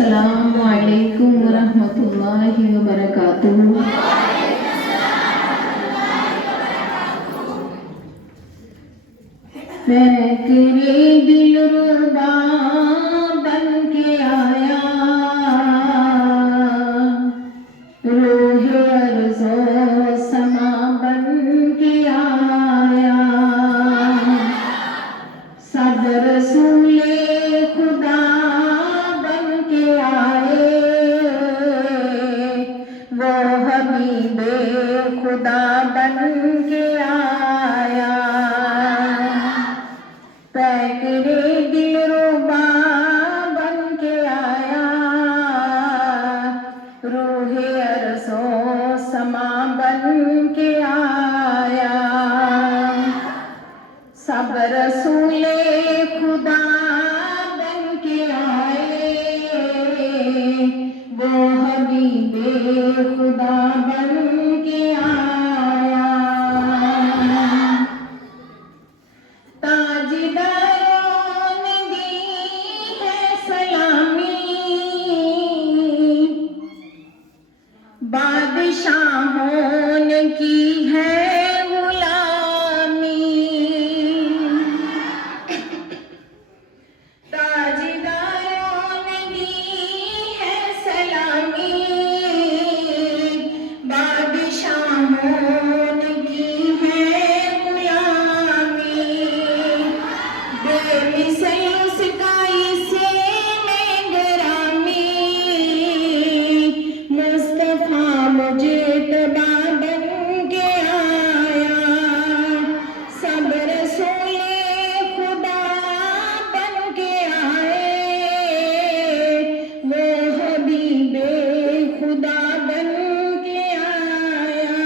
السلام علیکم ورحمۃ اللہ وبرکاتہ۔ میں تیرے دل ربا بن کے آیا، روح ارض و سما بن کے آیا، سب رسول خدا بن کے آئے، وہ حبیب خدا بن کے آیا۔ تیرے دل ربا بن کے آیا، روح ارض و سما بن کے آیا، سب رسول خدا بن کے آئے، وہ حبیب خدا بن کے آیا۔ تاجداروں نے دی ہے سلامی، بادشاہوں نے کی ہے غلامی، تاجداروں نے دی ہے سلامی، بادشاہوں نے کی ہے غلامی، بے مثل اس کا اسے میں گرامی، مصطفیٰ مجھے تبا بن کے آیا، سب رسول خدا بن کے آئے، وہ حبیب خدا بن کے آیا۔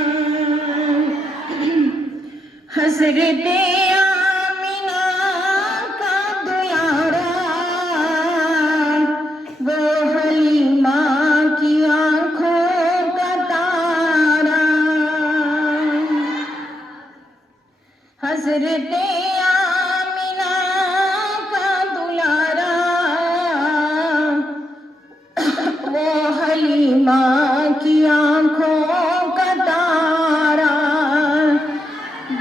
حضرت آمنہ کا دلارا، وہ حلیمہ کی آنکھوں کا تارا، حضرت آمنہ کا دلارا، وہ حلیمہ کی آنکھوں کا تارا،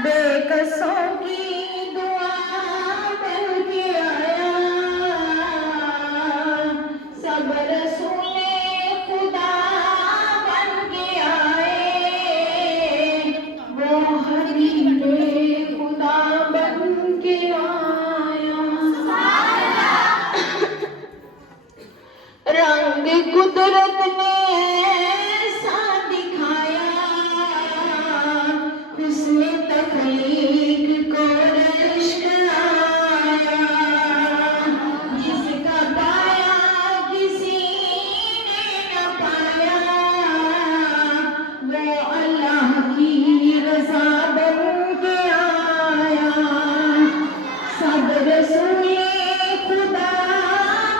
بے کسوں کی دعا بن کے آیا، سب رسول خدا بن کے آئے، وہ حبیب خدا بن کے آیا۔ رنگ قدرت نے ایسا دکھایا، حسن تخلیق کو رشک آیا، جس کا پایا کسی نے نہ پایا، وہ اللہ کی رضا بن کے آیا، سب رسول خدا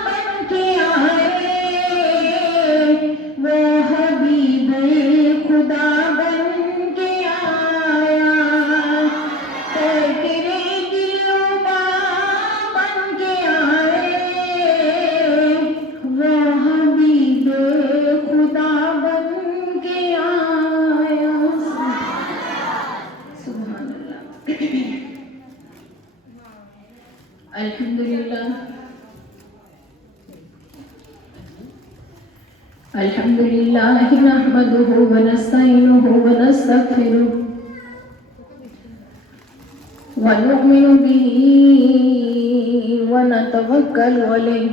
بن کے آئے، وہ حبیب خدا بن کے آیا۔ تیرے دل ربا بن کے آئے، وہ حبیب خدا بن کے آیا۔ سبحان اللہ۔ الحمدللہ الحمدللہ نحمدہ ونستعینہ ونستغفرہ ونؤمن بہ ونتوکل علیہ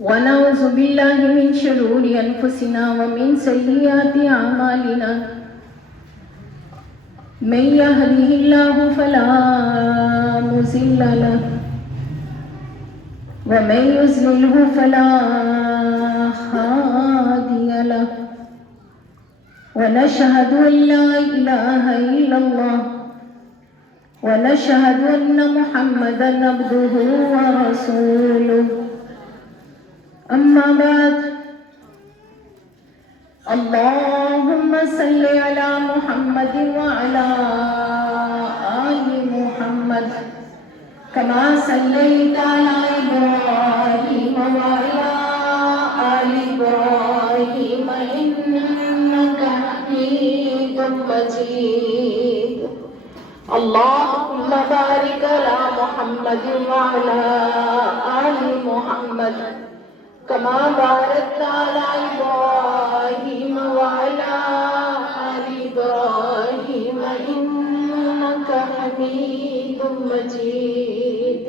ونعوذ باللہ من شرور انفسنا ومن سیئات اعمالنا، من یہدہ اللہ فلا مضل لہ ومن يضلله فلا هادي له، ونشهد أن لا إله إلا الله ونشهد أن محمدا عبده ورسوله، أما بعد، اللهم صل على محمد وعلى آل محمد كما صليت على إبراهيم مجيد اللهم بارك على محمد وعلى آل محمد كما باركت على إبراهيم وعلى آل إبراهيم إنك حميد مجيد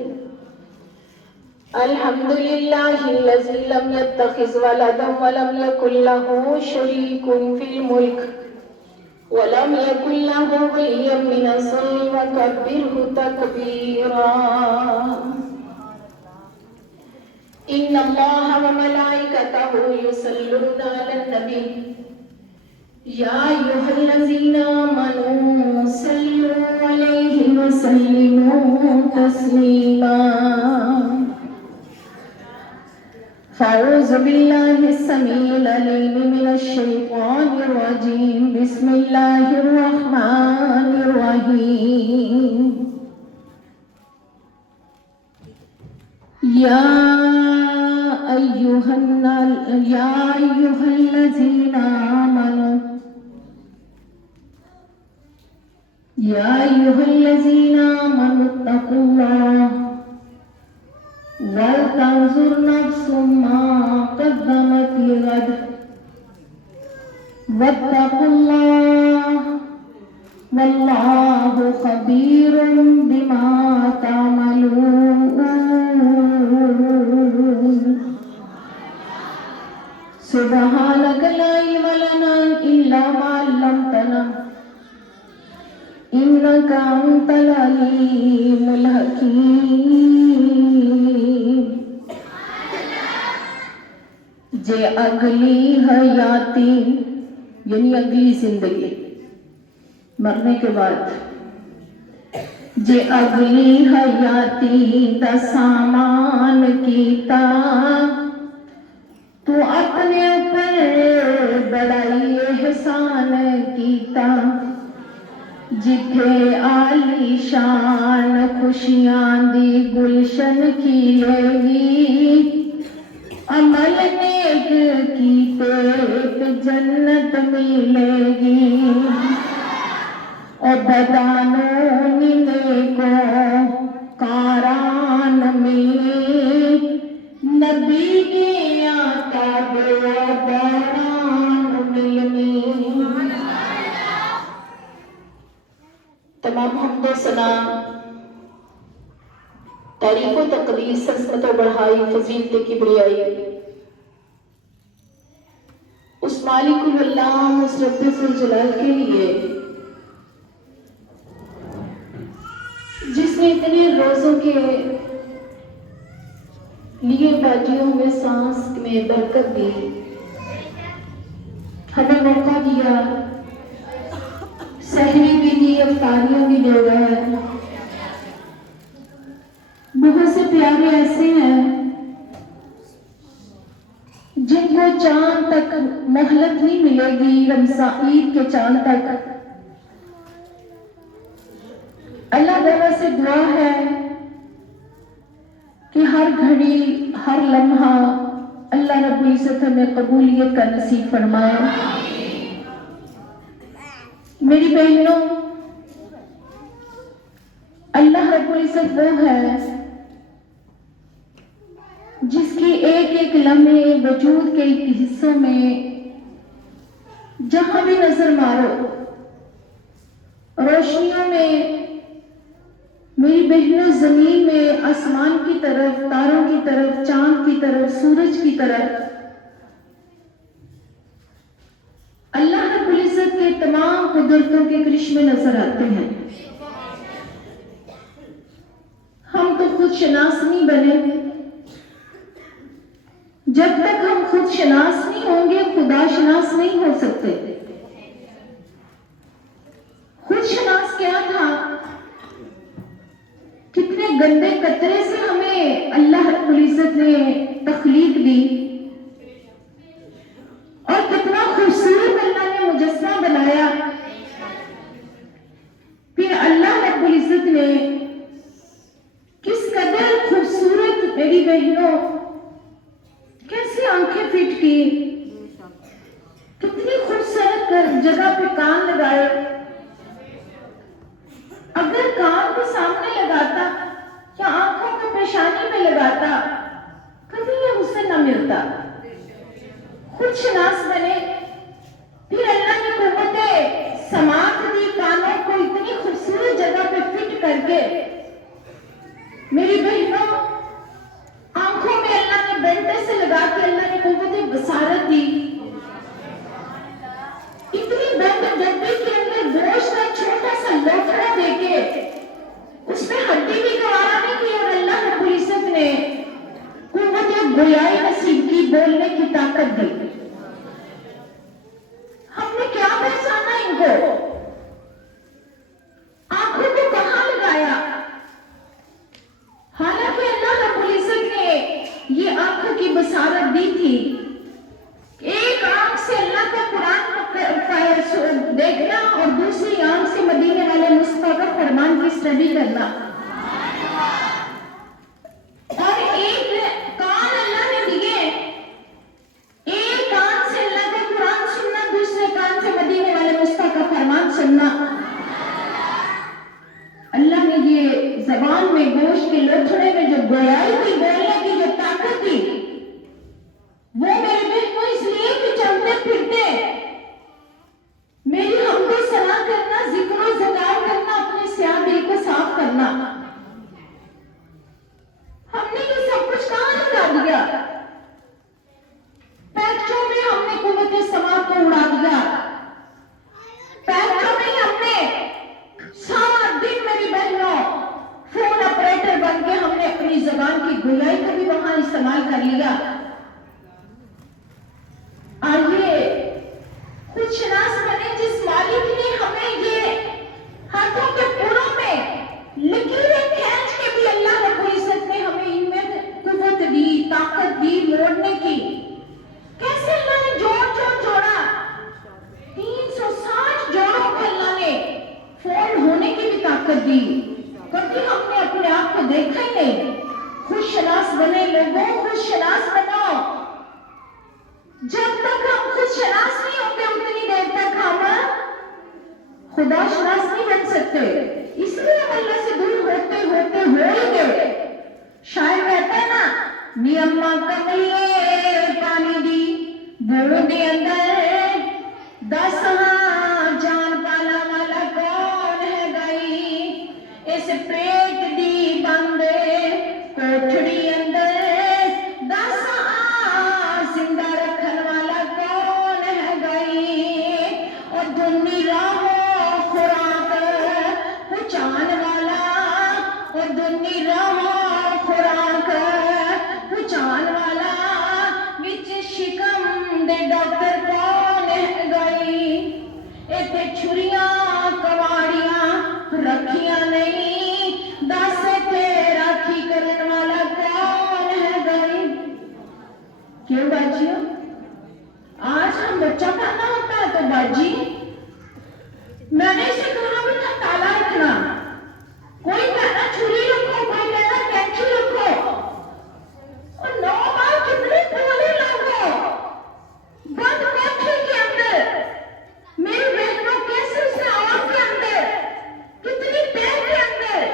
الحمد لله الذي لم يتخذ ولدا ولم يكن له شريك في الملك ولم يكن له ولي من الذل وكبره تكبيرا إن الله وملائكته يصلون على النبي يا أيها الذين آمنوا صلوا عليه وسلموا تسليما فأعوذ بالله السميع العليم من الشيطان الرجيم بسم الله الرحمن الرحيم يا أيها الذين آمنوا اتقوا الله ولتنظر نفس ما قدمت لغد واتقوا الله والله خبير بما تعملون سبحانك لا علم لنا إلا ما علمتنا إنك أنت العليم الحكيم جے اگلی حیاتی یعنی اگلی زندگی مرنے کے بعد جے اگلی حیاتی دا سامان کیتا تو اپنے اوپر بڑائی احسان کیتا جتھے عالی شان خوشیاں دی گلشن کھلے گی عمل نیک کیتے تے جنت ملے گی اور بدانوں نیکو کاران ملے نبی کی آتا بے باران ملنی تمام حمد و ثنا تعریف و تقدیس عظمت و بڑھائی فضیلت کبریائی اس مالک اللہ اس رب ذوالجلال کے لیے جس نے اتنے روزوں کے لیے باجیوں میں سانس میں برکت دی ہمیں موقع دیا سحری بھی دی افطاریاں بھی دے رہا ہے بہت سے پیارے ایسے ہیں جن کو چاند تک مہلت نہیں ملے گی رمضان عید کے چاند تک اللہ تعالیٰ سے دعا ہے کہ ہر گھڑی ہر لمحہ اللہ رب العزت ہمیں قبولیت کا نصیب فرمائے میری بہنوں اللہ رب العزت وہ ہے جس کی ایک ایک لمحے وجود کے حصوں میں جہاں بھی نظر مارو روشنیوں میں میری بہنوں زمین میں آسمان کی طرف تاروں کی طرف چاند کی طرف سورج کی طرف اللہ رب العزت کے تمام قدرتوں کے کرشمے نظر آتے ہیں ہم تو خود شناس نہیں بنے جب تک ہم خود شناس نہیں ہوں گے خدا شناس نہیں ہو سکتے خود شناس کیا تھا کتنے گندے قطرے سے ہمیں اللہ رب العزت نے تخلیق دی اور کتنا خوبصورت اللہ نے مجسمہ بنایا پھر اللہ رب العزت نے کس قدر خوبصورت میری بہنوں کیسے آنکھیں فٹ کی کتنی خوبصورت جگہ پہ کان لگائے. اگر کان کو سامنے لگاتا یا آنکھوں کو پیشانی میں لگاتا کبھی یہ حسن نہ ملتا. خود شناس بنے، پھر اللہ نے قوت سماعت دی، کانوں کو اتنی خوبصورت جگہ پہ فٹ کر کے. میری بہنوں، آنکھوں میں اللہ نے بینٹے سے لگا کے اللہ نے قوت بصارت دی. اتنی بند ڈبے کے اندر گوشت کا چھوٹا سا لوٹڑا دے کے اس میں ہڈی بھی گوارا نہیں کی، اور اللہ رب العزت نے قوت گویائی نصیب کی، بولنے کی طاقت دی. ہم نے کیا پہچانا ان کو؟ آنکھوں کو کہاں لگایا؟ حالانکہ اللہ رب العزت نے یہ آنکھوں کی بصارت دی تھی. ایک آنکھ سے اللہ کا قرآن دیکھنا اور دوسری آنکھ سے مدینے والے مصطفیٰ کا فرمان کی اسٹڈی کرنا. اور ایک کان اللہ نے دیے، ایک کان سے اللہ کا قرآن سننا، دوسرے کان سے مدینے والے مصطفیٰ کا فرمان سننا. اللہ نے یہ زبان میں گوشت کے لوتھڑے میں جو گویائی تھی، بولنے کی جو طاقت تھی، وہ میرے بہنوں اس لیے کہ چلتے پھرتے میری حمد و ثنا کرنا، ذکر و ذکر کرنا، اپنے سیاہ دل کو صاف کرنا. ہم نے یہ سب کچھ کہاں لگا دیا؟ پیکچوں میں ہم نے قوت سماعت کو اڑا دیا. پیکچوں میں ہم نے سارا دن میری بہنوں فون آپریٹر بن کے ہم نے اپنی زبان کی گویائی کو بھی وہاں استعمال کر لیا. آئیے خود شناس بنے، جس مالک نے ہمیں یہ ہاتھوں کے پوروں میں لکیریں کھینچ کے بھی اللہ رب العزت نے ہمیں ان میں قوت دی، طاقت دی موڑنے کی. کیسے اللہ نے جوڑا 360 جوڑوں کو اللہ نے فون ہونے کی بھی طاقت دی. کبھی ہم نے اپنے آپ کو دیکھا ہی نہیں. خود شناس بنے لوگوں، خود شناس بنو. جب تک ہم خود شناس نہیں ہوتے اتنی دیر تک ہم خدا شناس نہیں بن سکتے. اس لیے ہم اللہ سے دور ہوتے ہوتے ہو ہی گئے. شاعر کہتا ہے نا، نی اماں کملیے پانی دی بوند اندر، دس ہاں جان پالا والا کون ہے گئی، اس پیٹ دی بند کوٹھڑی اندر، دس زندہ رکھن والا کون ہے گئی، اور دنی راہوں خوراک پہنچان والا، اور دنی راہوں خوراک پہنچان والا، وچ شکم دے ڈاکٹر کون ہے گئی، ایتھے چھریاں کواڑیاں رکھیاں نہیں، دس تے راکھی کرن والا کون ہے گئی. کیوں باجیوں؟ آج ہم بچہ پانا ہوتا ہے تو باجی میں نے اسے کہا بھی تھا تالا رکھنا، کوئی کہنا چھری رکھو، کوئی کہنا کینچی رکھو. اور 9 بار کتنے بولے لوگوں بند کوٹھے کے اندر، میری بہنوں کیسے اس نے آگ کے اندر، کتنی دیر کے اندر،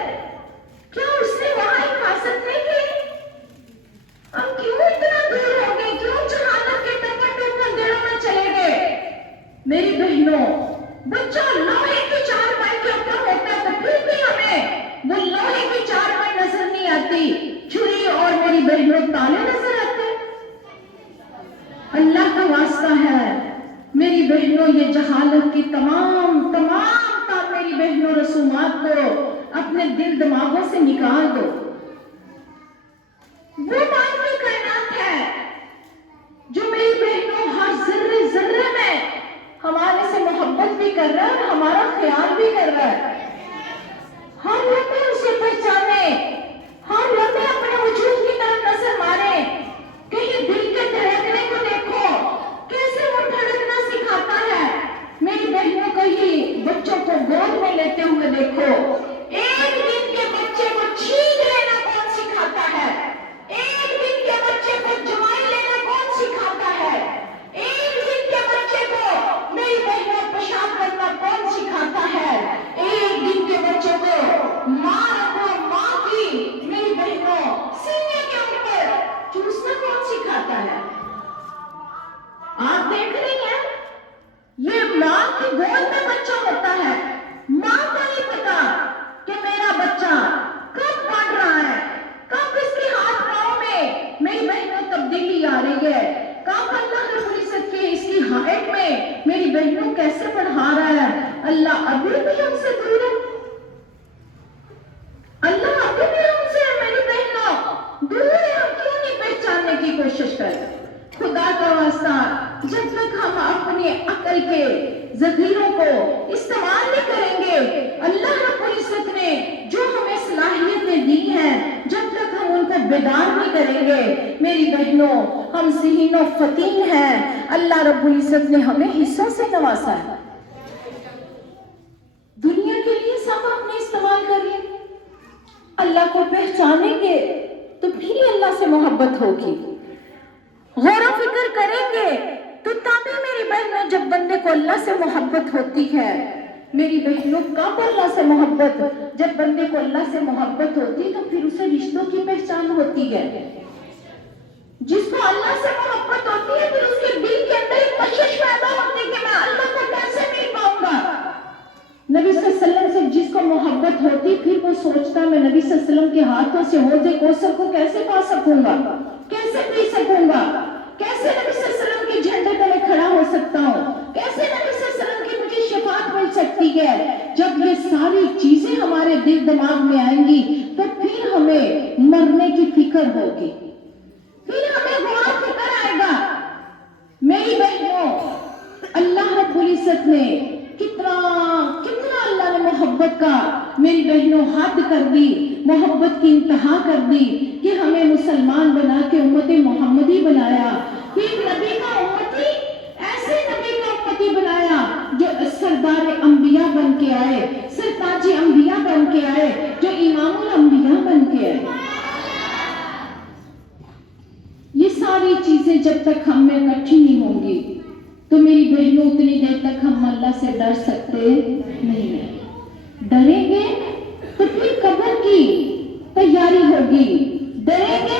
کیا اس نے وہاں حفاظت نہیں کی؟ ہم کیوں اتنا دور ہو گئے؟ کیوں جہالت کے ٹپن اندھیروں میں چلے گئے؟ میری بہنوں، بچہ لوہے کی چارپائی کے اوپر ہوتا ہے تو پھر بھی ہمیں وہ لوہے کی چارپائی نظر نہیں آتی، چھری اور میری بہنوں تالے نظر آتے. اللہ کا واسطہ ہے میری بہنوں، یہ جہالت کی تمام میری بہنوں رسومات کو اپنے دل دماغوں سے نکال دو. وہ مانوی کائنات ہے جو میری بہنوں ہر ذرے ذرے میں ہمارے سے محبت بھی کر رہا ہے، ہمارا خیال بھی کر رہا ہے. ہر لمحے اسے پہچانے، ہر لمحے اپنے وجود کی طرف نظر مارے. کہیں دل کے دھڑکنے کو دیکھو، کیسے وہ دھڑکنا سکھاتا ہے. میری بہنوں کہیں بچوں کو گود میں لیتے ہوئے دیکھو. ایک دن کے بچے کو چھینک لینا کون سکھاتا ہے؟ ایک ذخیروں کو استعمال نہیں کریں گے، اللہ رب العزت نے جو ہمیں صلاحیتیں دی ہیں جب تک ہم ان کو بیدار نہیں کریں گے، میری بہنوں ہم ذہین و فطین ہیں، اللہ رب العزت نے ہمیں حصوں سے نوازا ہے۔ دنیا کے لیے سب ہم نے استعمال کریے، اللہ کو پہچانیں گے تو پھر ہی اللہ سے محبت ہوگی، غور و فکر کریں گے تو تبھی میری بہنوں جب بندے کو اللہ سے محبت ہوتی ہے، میری بہنوں کب اللہ سے محبت، جب بندے کو اللہ سے محبت ہوتی تو پھر اسے رشتوں کی پہچان ہوتی ہے۔ جس کو اللہ سے محبت ہوتی ہے پھر اس کے دل کے اندر ایک کشش پیدا ہوتی ہے کہ میں اللہ کو کیسے مل پاؤں گا۔ نبی صلی اللہ علیہ وسلم سے جس کو محبت ہوتی پھر وہ سوچتا میں نبی صلی اللہ علیہ وسلم کے ہاتھوں سے حوض کوثر کو کیسے پا سکوں گا، کیسے پی سکوں گا، کیسے نبی صلی اللہ علیہ وسلم کے جھنڈے تلے کھڑا ہو سکتا ہوں، کیسے نبی صلی اللہ علیہ وسلم کی مجھے شفاعت مل سکتی ہے۔ جب یہ ساری چیزیں ہمارے دل دماغ میں آئیں گی تو پھر ہمیں مرنے کی فکر ہوگی، پھر ہمیں غور و فکر آئے گا۔ میری بہنوں اللہ رب العزت نے کتنا اللہ نے محبت کا میری بہنوں حد کر دی، محبت کی انتہا کر دی کہ ہمیں مسلمان بنا کے امت محمدی بنایا، پھر نبی کا امتی، ایسے نبی کا امتی بنایا جو سردار انبیاء بن کے آئے، سرتاج انبیاء بن کے آئے، جو امام الانبیاء بن کے آئے۔ یہ ساری چیزیں جب تک ہم میں اکٹھی نہیں ہوں گی تو میری بہنوں اتنی دیر تک ہم اللہ سے ڈر سکتے نہیں ہیں۔ ڈریں گے تو پھر قبر کی تیاری ہوگی، ڈریں گے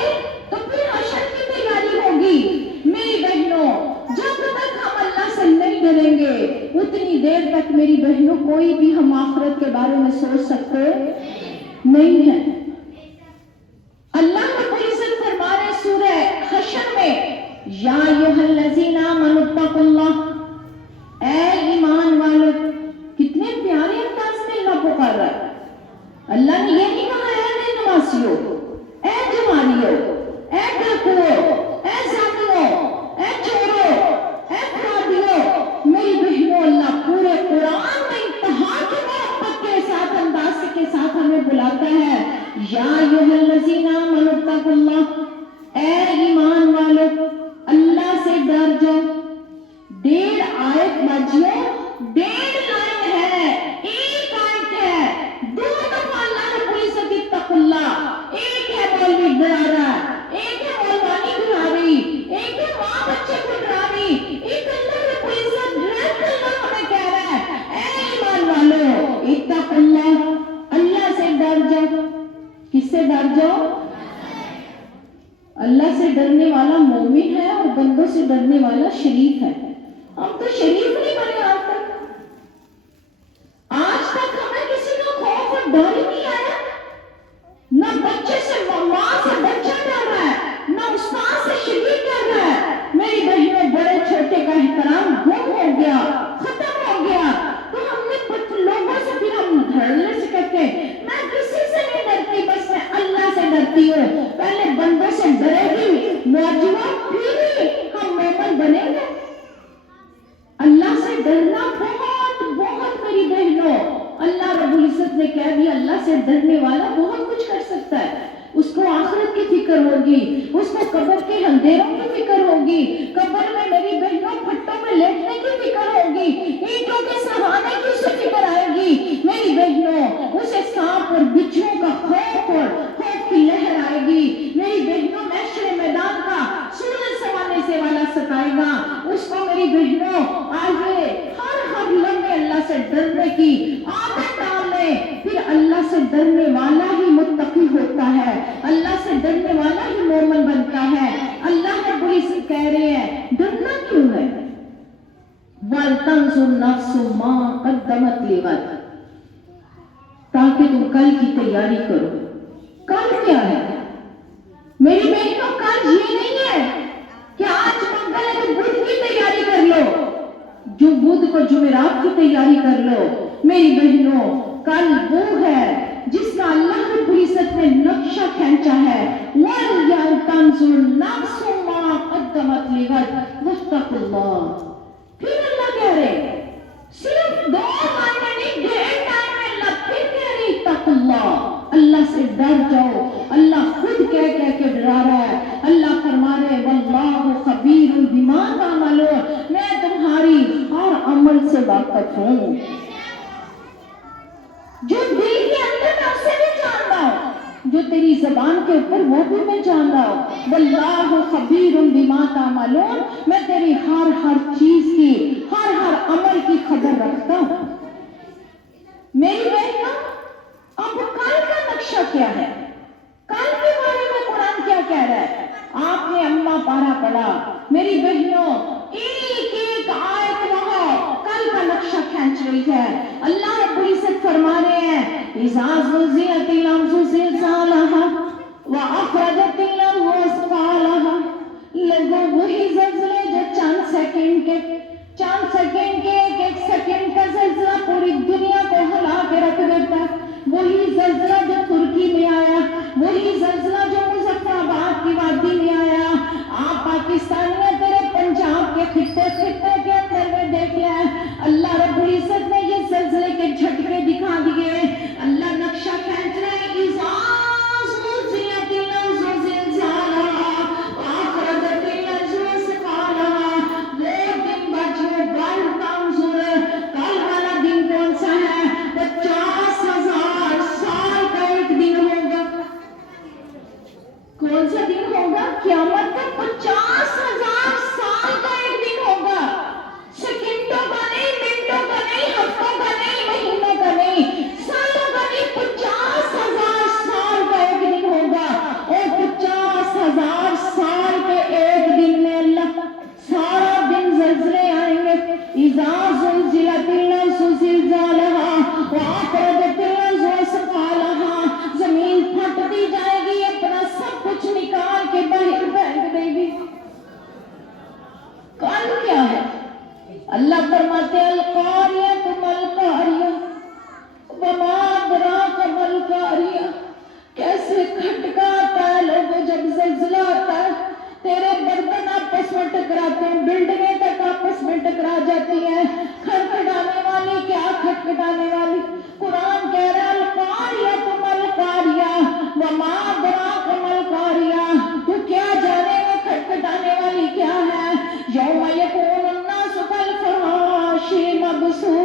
تو پھر حشر کی تیاری ہوگی۔ میری بہنوں جب تک ہم اللہ سے نہیں ڈریں گے اتنی دیر تک میری بہنوں کوئی بھی ہم آخرت کے بارے میں سوچ سکتے نہیں ہیں۔ اللہ رب العزت فرما رہے سورہ حشر میں یا ایھا الذین آمنوا اتقوا اللہ، اے ایمان والو، کتنے پیارے انداز میں اللہ پکار رہا ہے۔ اللہ نے یہ نہیں کہا اے نمازیو، اے جوانیو، اے ڈاکوؤ، اے زانیو، اے چورو، اے خرابیو۔ میری بہنوں اللہ پورے قرآن میں انتہا کی محبت کے ساتھ انداز کے ساتھ ہمیں بلاتا ہے یا ایھا الذین آمنوا اتقوا اللہ، اے ایمان والو اللہ سے ڈر جاؤ۔ 1.5 آیت بجیو، 1.5 لائن ہے، 1 آیت ہے، 2 دفعہ اللہ رب العزت اتقوا اللہ، ایک ہے مولوی ڈرا رہا، ایک ہے مولوانی ڈرا رہی، ایک ہے ماں بچے کو ڈرا رہی، ایک اللہ رب العزت ڈائریکٹ اللہ ہمیں کہہ رہا ہے اے ایمان والو اتقوا اللہ، اللہ سے ڈر جاؤ۔ کس سے ڈر جاؤ؟ اللہ سے ڈرنے والا مومن ہے اور بندوں سے ڈرنے والا شریف ہے۔ ہم تو شریف نہیں بنے آج تک ہمیں کسی کا خوف اور ڈر ہی نہیں آیا، نہ بچے سے ماں سے بچہ ڈر رہا ہے، نہ استاد سے شریف ڈر رہا ہے۔ میری بہنوں بڑے چھوٹے کا احترام گم ہو گیا، ختم ہو گیا، تو ہم نے لوگوں سے پھر ہم ڈرنے سے کہتے ہیں میں کسی سے نہیں ڈرتی، بس میں اللہ سے ڈرتی ہوں۔ پہلے بندوں سے ڈرے گی نوجوان، پھر ہی ہم مومن بنیں گے۔ اللہ سے ڈرنا بہت بہت میری بہنوں، اللہ رب العزت نے کہہ دیا اللہ سے ڈرنے والا بہت کچھ کر سکتا ہے۔ اس کو آخرت کی فکر ہوگی، اس کو قبر کے اندھیروں کی فکر ہوگی، قبر میں میری بہنوں پھٹوں میں لیٹنے کی فکر ہوگی، اینٹوں کے سہانے کی اسے فکر آئے گی۔ میری بہنوں اسے سانپ اور بچھو کا خوف اور خوف کی لہر آئے گی۔ میری بہنوں محشر میدان کا سورج سوانے سے والا ستائے گا اس کو۔ میری بہنوں آئیے ہر لمحے اللہ سے ڈرنے کی عادت ڈال لیں، پھر اللہ سے ڈرنے والا ہی متقی ہوتا ہے، اللہ سے ڈرنے والا ہی مومن بنتا ہے۔ اللہ رب العزت کہہ رہے ہیں ڈرنا کیوں ہے؟ وَلْتَنْظُرْ نَفْسٌ مَا قَدَّمَتْ لِغَدٍ، تاکہ تم کل کی تیاری کرو۔ کل کیا ہے میری بہنوں؟ کل یہ نہیں ہے کہ آج منگل ہے تو بدھ کی تیاری کر لو، جو بدھ کو جمعرات کی تیاری کر لو۔ میری بہنوں کل وہ ہے جس کا اللہ رب العزت نے نقشہ کھینچا ہے، وَلْتَنْظُرْ نَفْسٌ مَا قَدَّمَتْ لِغَدٍ وَاتَّقُوا اللَّهَ۔ پھر اللہ کہہ رہے اللہ سے ڈر جاؤ. اللہ خود کہہ کے ڈرا رہا ہے. اللہ فرما رہے واللہ خبیر بما تعملون، میں تمہاری ہر عمل سے واقف ہوں. جو دل کے اندر میں اسے بھی جانتا ہوں، جو تیری زبان کے اوپر وہ بھی میں جانتا ہوں. واللہ خبیر بما تعملون، میں تیری ہر چیز کی، ہر عمل کی خبر رکھتا ہوں. میری بہنوں، اب کل کا نقشہ کیا ہے؟ کل کے بارے میں قرآن کیا کہہ رہا ہے؟ آپ نے اما پارا پڑھا. میری بہنوں، ایک آیت وہاں کل کا نقشہ کھینچ رہی ہے. اللہ رب العزت فرما رہے ہیں اذا زلزلت الارض زلزالها واخرجت الارض اثقالها. لوگوں وہی زلزلے جو چند سیکنڈ کے ایک سیکنڈ کا زلزلہ پوری دنیا کو ہلا کے رکھ دیتا ہے. وہی زلزلہ جو ترکی میں آیا، وہی زلزلہ جو مظفر آباد کی وادی میں آیا. آپ پاکستانیوں تیرے پنجاب کے خطے کے اندر میں دیکھ لیں، اللہ رب العزت نے یہ زلزلے کے جھٹکے دکھا دیے. اللہ نقشہ کھینچ رہے اذا زلزلت الارض زلزالها واخرجت الارض اثقالها. وہ دن بچو بل تنظر، کل والا دن کون سا ہے؟ 50,000 سال کا ایک دن ہوگا. کون سا دن ہوگا؟ قیامت کا 50,000 سال کا ایک دن ہوگا. سیکنڈوں کا نہیں، منٹوں کا نہیں، ہفتوں کا نہیں، مہینوں کا نہیں، سالوں کا نہیں، 50,000 سال کا ایک دن ہوگا. اور 50,000 سال کے ایک دن میں اللہ سارا دن زلزلے آئیں گے. اذا زلزلت الارض زلزالها واخرجت الارض اثقالها. زمین پھٹتی جائے گی، اپنا سب کچھ نکال کے باہر پھینک دے گی. کل کیا ہے؟ اللہ فرماتے القاریۃ ملقاریہ وما ادراک ملقاریہ. کیسے کھٹکا آتا ہے لوگوں جب زلزلہ آتا ہے. تیرے برتن آپس میں ٹکراتے ہیں، بلڈنگیں تک آپس میں ٹکرا جاتی ہیں. کھٹکھٹانے والی کیا کھٹکھٹانے والی؟ قرآن کہہ رہا ہے القاریۃ ملقاریہ وما ادراک ملقاریہ. تو کیا جانے میں کھٹکھٹانے والی کیا ہے؟ یوم یکون الناس کالفراش مبثوث.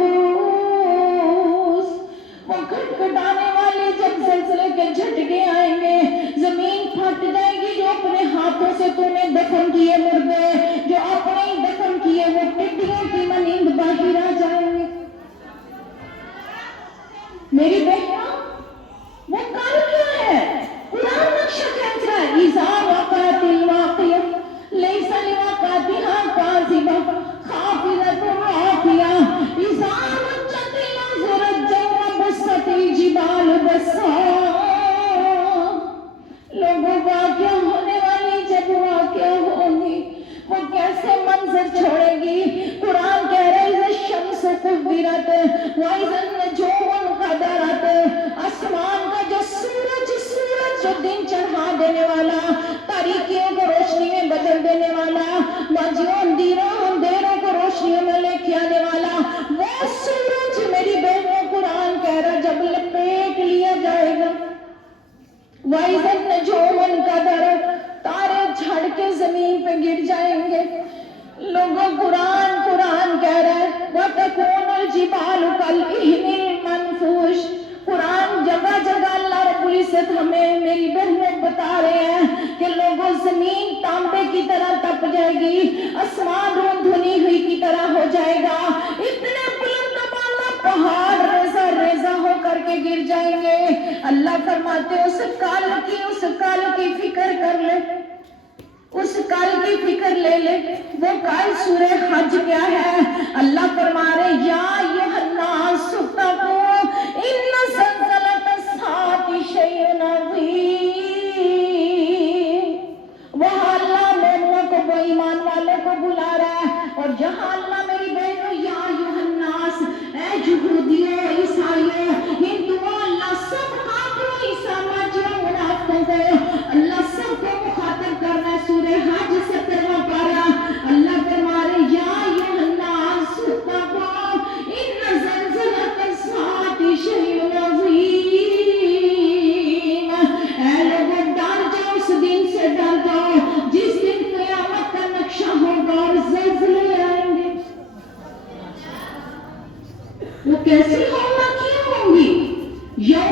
وہ کھٹکھٹانے والے جب زلزلے کے جھٹکے آئیں گے، زمین پھٹ جائے گی. جو اپنے ہاتھوں سے تو نے دفن کیے مردے، جو اپنے ہی دفن کیے وہ ٹڈیوں کی مانند باہر آ جائیں گے. میری بہنوں، وہ کل کیا ہے؟ قرآن نقشہ کھینچ رہا ہے اذا وقعت الواقعہ لیس لوقعتها کاذبہ خافضۃ رافعہ. اذا رجت الارض رجا وبست الجبال بسا. لوگوں واقعہ ہونے والی جب واقعہ ہوگی وہ کیسے منظر چھوڑے گی. قرآن کہہ رہے اذا الشمس کورت واذا النجوم انقدرت. آسمان کا جو سورج جو دن چڑھا دینے والا، تاریکیوں کو روشنی میں بدل دینے والا، اندھیروں کو روشنیوں میں لے کے آنے والا، وہ سورج میری بہنوں قرآن کہہ رہا جب لپیٹ لیا جائے گا. وَإِذَا النُّجُومُ انْكَدَرَتْ. تارے جھڑ کے زمین پہ گر جائیں گے. لوگوں قرآن کہہ رہا ہے وَتَكُونُ الْجِبَالُ كَالْعِهْنِ الْمَنْفُوشِ. قرآن جگہ جگہ اللہ رب العزت ہمیں میری بہنوں بتا رہے ہیں کہ لوگوں زمین تانبے کی طرح تپ جائے گی، آسمان رون دھنی ہوئی کی طرح ہو جائے گا. اتنے بلند بالا پہاڑ ریزہ ہو کر کے گر جائیں گے. اللہ فرماتے اس کال کی فکر کر لے، اس کال کی فکر لے لے. وہ کال سورہ حج کیا ہے؟ اللہ فرما رہے یا ایھا الناس اتقوا ان زلزلۃ الساعۃ شیء عظیم. وہاں اللہ مومنوں کو، وہ ایمان والوں کو بلا رہا ہے. اور جہاں اللہ میری بہنوں یا ایھا الناس، اے یہودیوں، عیسائیوں، ہندوؤں، اللہ سب کافروں، عیسائیوں، منافقوں کو اللہ سب کو مخاطب کرنا ہے. سورہ حج 17واں پارہ. اللہ فرما رہے یا ایھا الناس اتقوا ان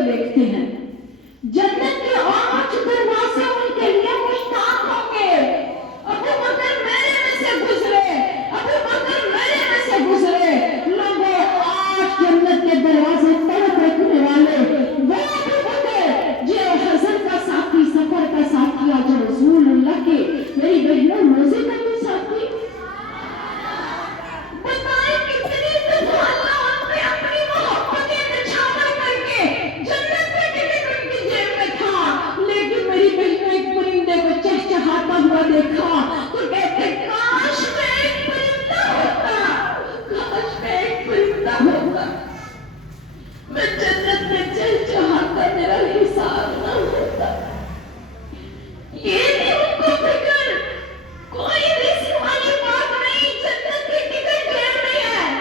کو دیکھتے ہیں، جنت کے 8 دروازے ان کے لیے مشتاق ہوں گے. ابو بکر میرے میں سے گزرے، ابو بکر میرے میں سے گزرے. لوگوں 8 جنت کے دروازے تڑپ رکھنے والے وہ ابو بکر جو حضرت کا ساتھی، سفر کا ساتھی، جو رسول اللہ کے میری بہنوں روزے کا بھی ساتھی. بتائیں کتنی دفعہ اللہ ان پہ اپنی محبتیں نچھاور کر کے جنت کا ٹکٹ ان کی جیب میں تھا. لیکن میری بہنوں ایک پرندے کو چہچہاتا ہوا دیکھا تو کہتے کاش میں ایک پرندہ ہوتا، کاش میں ایک پرندہ ہوتا، میں جنت میں چہچہاتا، میرا حساب نہ ہوتا. یہ بھی ان کو فکر، کوئی رسک والی بات نہیں، جنت کی ٹکٹ جیب میں ہے.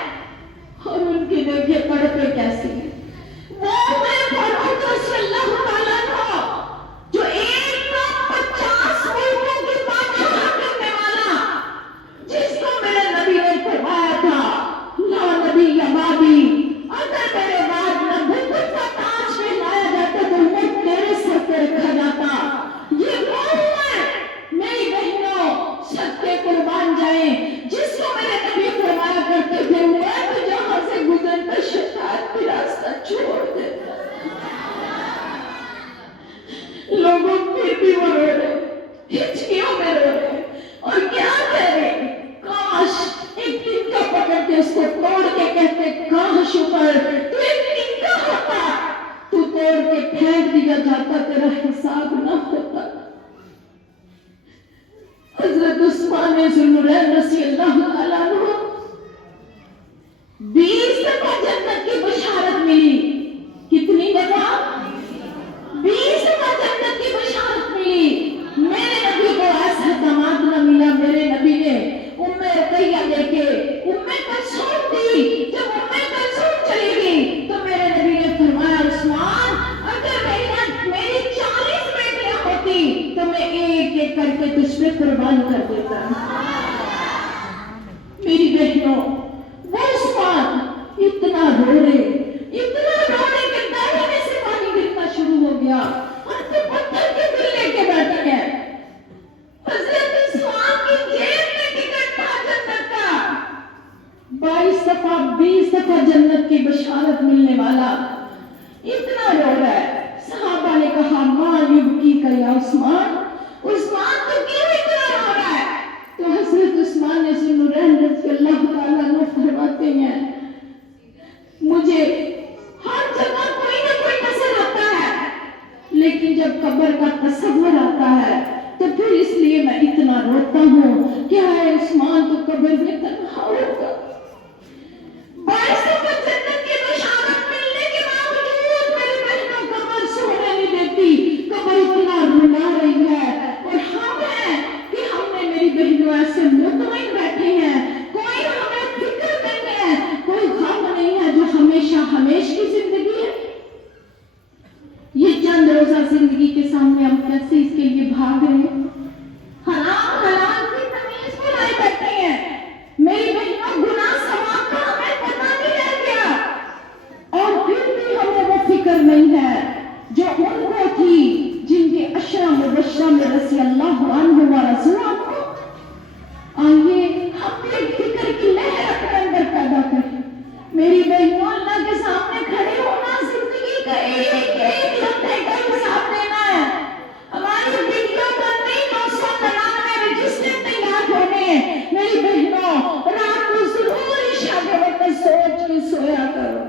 اور ان کی دیکھیے پڑھتے کیسی ہیں. وہ میں فاروق رضی اللہ تعالیٰ عنہ جو 150 ملکوں کی بادشاہ کرنے والا، جس کو میرے نبی نے فرمایا تھا لا نبی یا بعدی، اگر میرے بعد نبوت کا تاج پہنایا جاتا تو وہ تیرے سر پہ رکھا جاتا. یہ وہ ہے میری بہنوں، صدقے قربان جائیں، جس کو میرے نبی فرمایا کرتے تھے میں تو جہاں سے گزرتا شیطان بھی راستہ چھوڑ دیتا. لوگوں پھر بھی وہ رو رہے، ہچکیوں میں رو رہے اور کیا کہہ رہے، کاش ایک دن کا پکڑ کے اس کو توڑ کے کہتے کاش اوپر تو ایک دن کا ہوتا، تو توڑ کے پھینک دیا جاتا، تیرا حساب نہ ہوتا. حضرت عثمان ذوالنورین رضی اللہ تعالیٰ عنہ 20 دفعہ جنت کی بشارت ملی. کتنی دفعہ؟ 20 دفعہ جنت کی بشارت ملی. میرے نبی کو ایسا داماد نہ ملا. میرے نبی نے رقیہ دے کے کلثوم دی. جب کلثوم چلی گئی تو میرے نبی نے فرمایا عثمان اگر میری 40 بیٹیاں ہوتی تو میں ایک ایک کر کے تجھ پہ قربان کر دیتا. میری بہنوں وہ عثمان اتنا رو رہے کہ داڑھی میں سے پانی گرنا شروع ہو گیا اور پھر پتھر کے دل لے کے بیٹھ گئے. حضرت عثمان کی جیب میں ٹکٹ تھا جنت کا. 22 دفعہ 20 دفعہ جنت کی بشارت ملنے والا اتنا رو رہا ہے. صحابہ نے کہا ماں یبکی کا یا عثمان، عثمان تو کیوں اتنا رو رہا ہے؟ تو حضرت عثمان ذوالنورین رضی اللہ تعالیٰ عنہ فرماتے ہیں مجھے ہر جگہ کوئی نہ کوئی نظر آتا ہے، لیکن جب قبر کا تصور آتا ہے تو پھر اس لیے میں اتنا روتا ہوں کہ اے عثمان تو قبر میں تنہا ہوگا. 22 دفعہ جنت کی بشارت ملنے کے باوجود میری بہنوں قبر سونے نہیں دیتی. قبر اتنا رلا رہی ہے اور ہم ہیں کہ ہم نے میری بہنوں ایسے مطمئن بیٹھے ہیں، کوئی ہمیں فکر نہیں ہے، کوئی غم نہیں ہے، جو ہمیشہ ہمیش کی زندگی ہے. یہ چند روزہ زندگی کے سامنے ہم کیسے اس کے لیے بھاگ رہے ہیں، حرام حلال کی تمیز بھولائے بیٹھے ہیں. میری بہنوں گناہ ثواب کا ہمیں پتہ نہیں رہ گیا اور پھر بھی ہمیں وہ فکر نہیں ہے جو ان کو تھی جن کے عشرہ مبشرہ میں رضی اللہ عنہ و رضوا عنہ. آئیے ہم بھی ایک فکر کی لہر اپنے اندر پیدا کریں. میری بہنوں اللہ کے سامنے کھڑے ہونا زندگی کا ایک لمحے کا حساب دینا ہے. ہماری ویڈیو بننی 999 رجسٹر تیار ہونے ہیں. میری بہنوں رات کو ضرور عشاء کے وقت سوچ کے سویا کرو،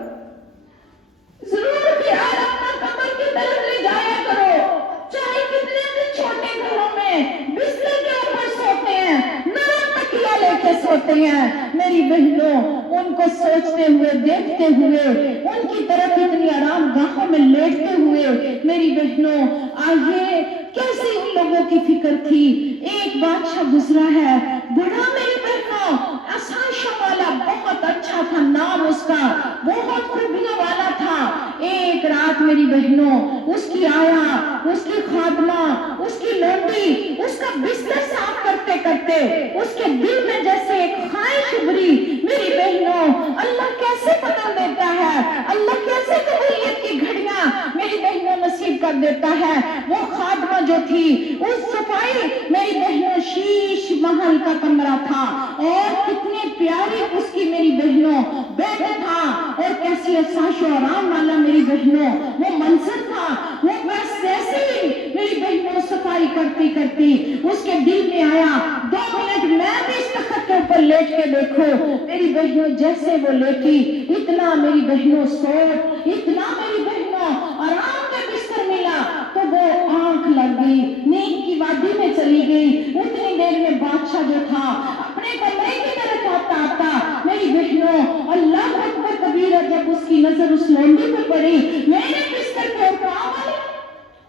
ضرور خیال اپنا قبر کی طرف لے جایا کرو. چاہے کتنے بھی چھوٹے گھروں میں بستر کے اوپر سوتے ہیں، نرم تکیہ لے کے سوتے ہیں، میری بہنوں ان کو سوچتے ہوئے دیکھتے ہوئے ان کی طرف اتنی آرام گاہوں میں لیٹتے ہوئے میری بہنوں آئیے کیسے ان لوگوں کی فکر تھی. ایک بادشاہ گزرا ہے بڑا میری بہنوں آسائشوں والا، بہت اچھا تھا نام اس کا، بہت خوبیوں والا تھا. ایک رات میری بہنوں اس کی آیا، اس کی خادمہ، اس کی لونڈی اس کا بستر صاف کرتے کرتے اس کے دل میں جیسے ایک خواہش ابھری. میری بہنوں اللہ کیسے پتہ دیتا ہے، اللہ کیسے قبولیت کی گھڑیاں میری کر دیتا ہے. وہ خادمہ جو تھی اس صفائی میری بہنوں شیش محل کا کمرہ تھا اور کتنی پیاری اس کی میری بہنوں بیڈ تھا اور کیسی آسائش و آرام والا میری بہنوں وہ منظر تھا. وہ بس ایسے ہی میری بہنوں صفائی کرتی کرتی اس کے دل میں آیا 2 منٹ میں بھی اس تخت کے اوپر لیٹ کے دیکھو. میری بہنوں جیسے وہ لیٹی اتنا میری بہنوں سوٹ اتنا میری بہنوں آرام کا بستر ملا تو وہ آنکھ لگ گئی نیند کی وادی میں چلی گئی. اتنی دیر میں بادشاہ جو تھا اپنے کمرے کی طرف آتا آتا میری بہنوں اللہ اکبر کبیرہ جب اس کی نظر اس لونڈی پہ پڑی میرے بستر کے اوپر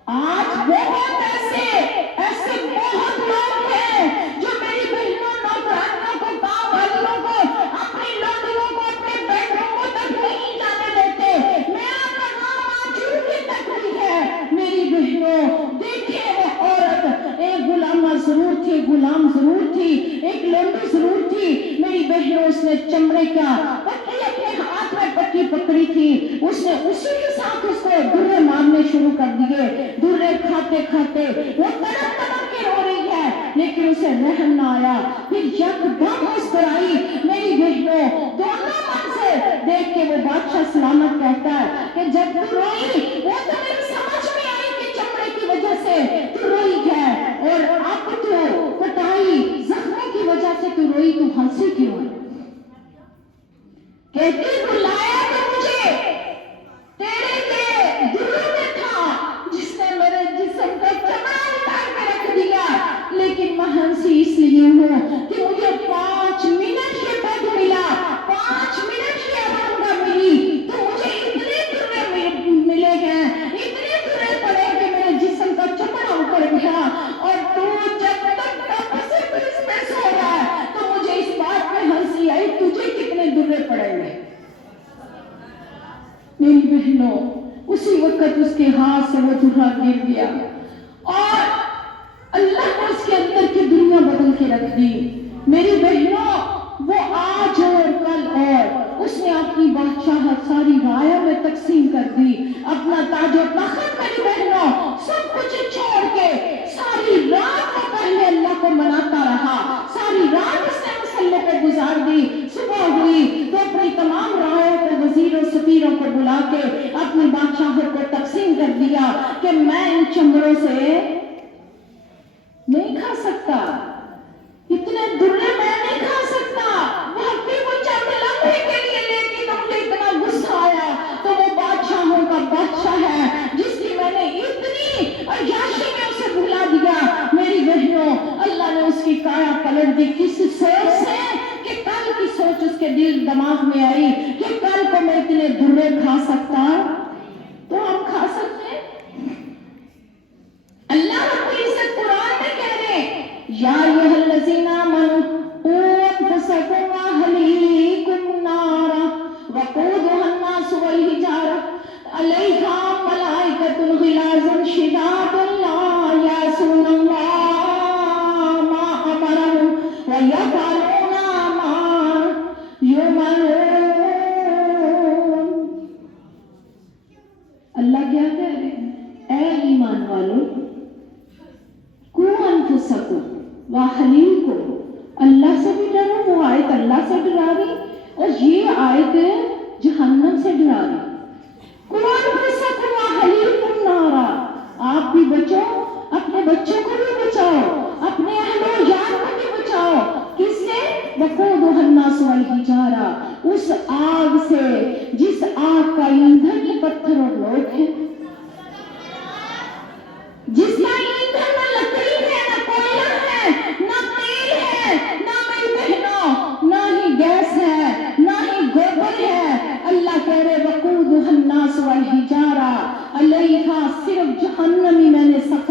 آج بہت ایسے بہت لوگ ہیں جو میری بہنوں نوکرانوں کو کام والیوں کو اپنی لونڈیوں کو اپنے بیڈ روموں تک نہیں جانے دیتے. میرا پیغام آج کی تک ہوئی ہے میری بہنوں. دیکھیں وہ عورت ایک غلامہ ضرور تھی غلام ضرور تھی ایک لونڈی ضرور تھی میری بہنوں. اس نے چمڑے کا پٹی اپنے ہاتھ میں پٹی پکڑی تھی. اس نے اسی کے ساتھ اس کو درے مارنے شروع کر دیے. درے کھاتے کھاتے وہ تڑپ تڑپ کے رو رہی ہے لیکن اسے رحم نہ آیا. پھر یکدم مسکرائی میری بہنوں. دونوں منظر دیکھ کے وہ بادشاہ سلامت کہتا ہے کہ جب تو روئی وہ تو میری سمجھ میں آئی کہ چمڑے کی وجہ سے تو روئی ہے اور اب تو کٹائی زخموں کی وجہ سے تو روئی تو ہنسی کیوں ہے. کہتی تو لایا تو مجھے تیرے کے دروں میں تھا جس نے میرے جسم کو چمڑا اتار کے رکھ دیا لیکن میں ہنسی اس لیے ہوں کہ مجھے 5 منٹ یہ بیڈ ملا 5 منٹ یہ آرام ملی تو مجھے اتنے درے ملے ہیں اتنے درے پڑے کہ میرے جسم کا چمڑا اتر گیا اور تو جب تک تپ سے اس میں سو رہا ہے تو مجھے اس بات میں ہنسی آئی تجھے کتنے درے پڑے گے. میری بہنوں اسی وقت اس کے ہاتھ سے وہ درا گر گیا اور اللہ نے اس کے اندر کی دنیا بدل کے رکھ دی. میری بہنوں وہ آج اور کل اور اس نے اپنی بادشاہت ساری رایا میں تقسیم کر دی. اپنا تاج و تخت میری بہنوں سب کچھ چھوڑ کے ساری رات کو پہلے اللہ کو مناتا رہا. ساری رات اس نے مسلح پہ گزار دی. صبح ہوئی تو اپنی تمام رعایا کو وزیروں سفیروں کو بلا کے اپنی بادشاہت کو تقسیم کر دیا کہ میں ان چمڑوں سے نہیں کھا سکتا اتنے درے میں نہیں کھا سکتا. وہ چند لمحے کے لیے لیکن مجھے اتنا غصہ آیا تو وہ بادشاہوں کا بادشاہ ہے جس کی میں نے اتنی عیاشی میں اسے بھلا دیا. میری بہنوں اللہ نے اس کی کایا پلٹ دی. کس سوچ سے کہ کل کی سوچ اس کے دل دماغ میں آئی کہ کل کو میں اتنے درے کھا سکتا تو ہم کھا سکتے. اللہ رب العزت قرآن میں کہہ رہے یا ایھا الذین آمنوا قوا انفسکم واہلیکم نارا وقودھا الناس والحجارہ علیہا ملائکۃ غلاظ شداد لا یعصون اللہ ما امرہم ویفعلون ما یؤمرون. اللہ کیا کہہ رہے ہیں اے ایمان والو انفسکم واہلیکم اللہ سے بھی ڈرو. وہ آیت اللہ سے ڈرا رہی اور یہ آیت جہنم سے ڈرا رہی. قرآن انفسکم واہلیکم نارا. آپ بھی بچو اپنے بچوں کو بھی بچاؤ اپنے اہل و عیال کو بھی بچاؤ. کس سے؟ وقودھا الناس والحجارہ اس آگ سے جس آگ کا ایندھن یہ پتھر اور لوگ ہیں جس کا ایندھن نہ لکڑی ہے نہ کوئلہ ہے نہ تیل ہے نہ میری بہنوں نہ ہی گیس ہے نہ ہی گوبر ہے. اللہ کہہ رہے وقودھا الناس والحجارہ علیہا صرف جہنمی میں نے سخت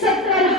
70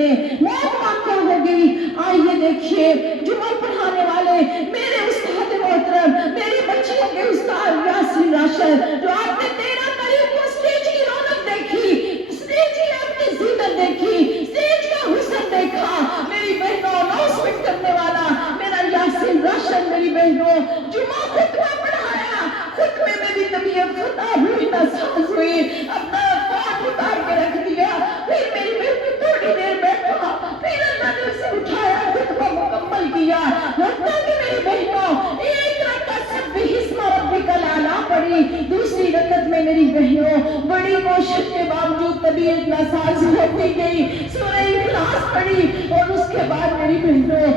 بہنیں موت واقع ہو گئی. آئیے دیکھیے جمعہ پڑھانے والے میرے استاد محترم، میری بچیوں کے استاد یاسین راشد، جو آپ نے 13 تاریخ کو اسٹیج کی رونق دیکھی، اسٹیج کی آپ کی زینت دیکھی، اسٹیج کا حسن دیکھا. میری بہنوں اناؤنسمنٹ کرنے والا میرا یاسین راشد، میری بہنوں جمعہ خطبہ پڑھایا، خطبے میں بھی طبیعت خطاب ہوئی، نساز ہوئی، اپنا پاٹ اتار کے رکھ دیا. پھر میری بہن تھوڑی دیر بیٹھا، پھر اللہ نے اسے اٹھایا، خطبہ مکمل کیا. حتیٰ کہ میری بہنوں ایک رکعت سبح اسم ربک الاعلی پڑھی، دوسری رکعت میں میری بہنوں بڑی کوشش کے باوجود طبیعت ناساز ہوتی گئی، سورہ اخلاص پڑھی اور اس کے بعد میری بہنوں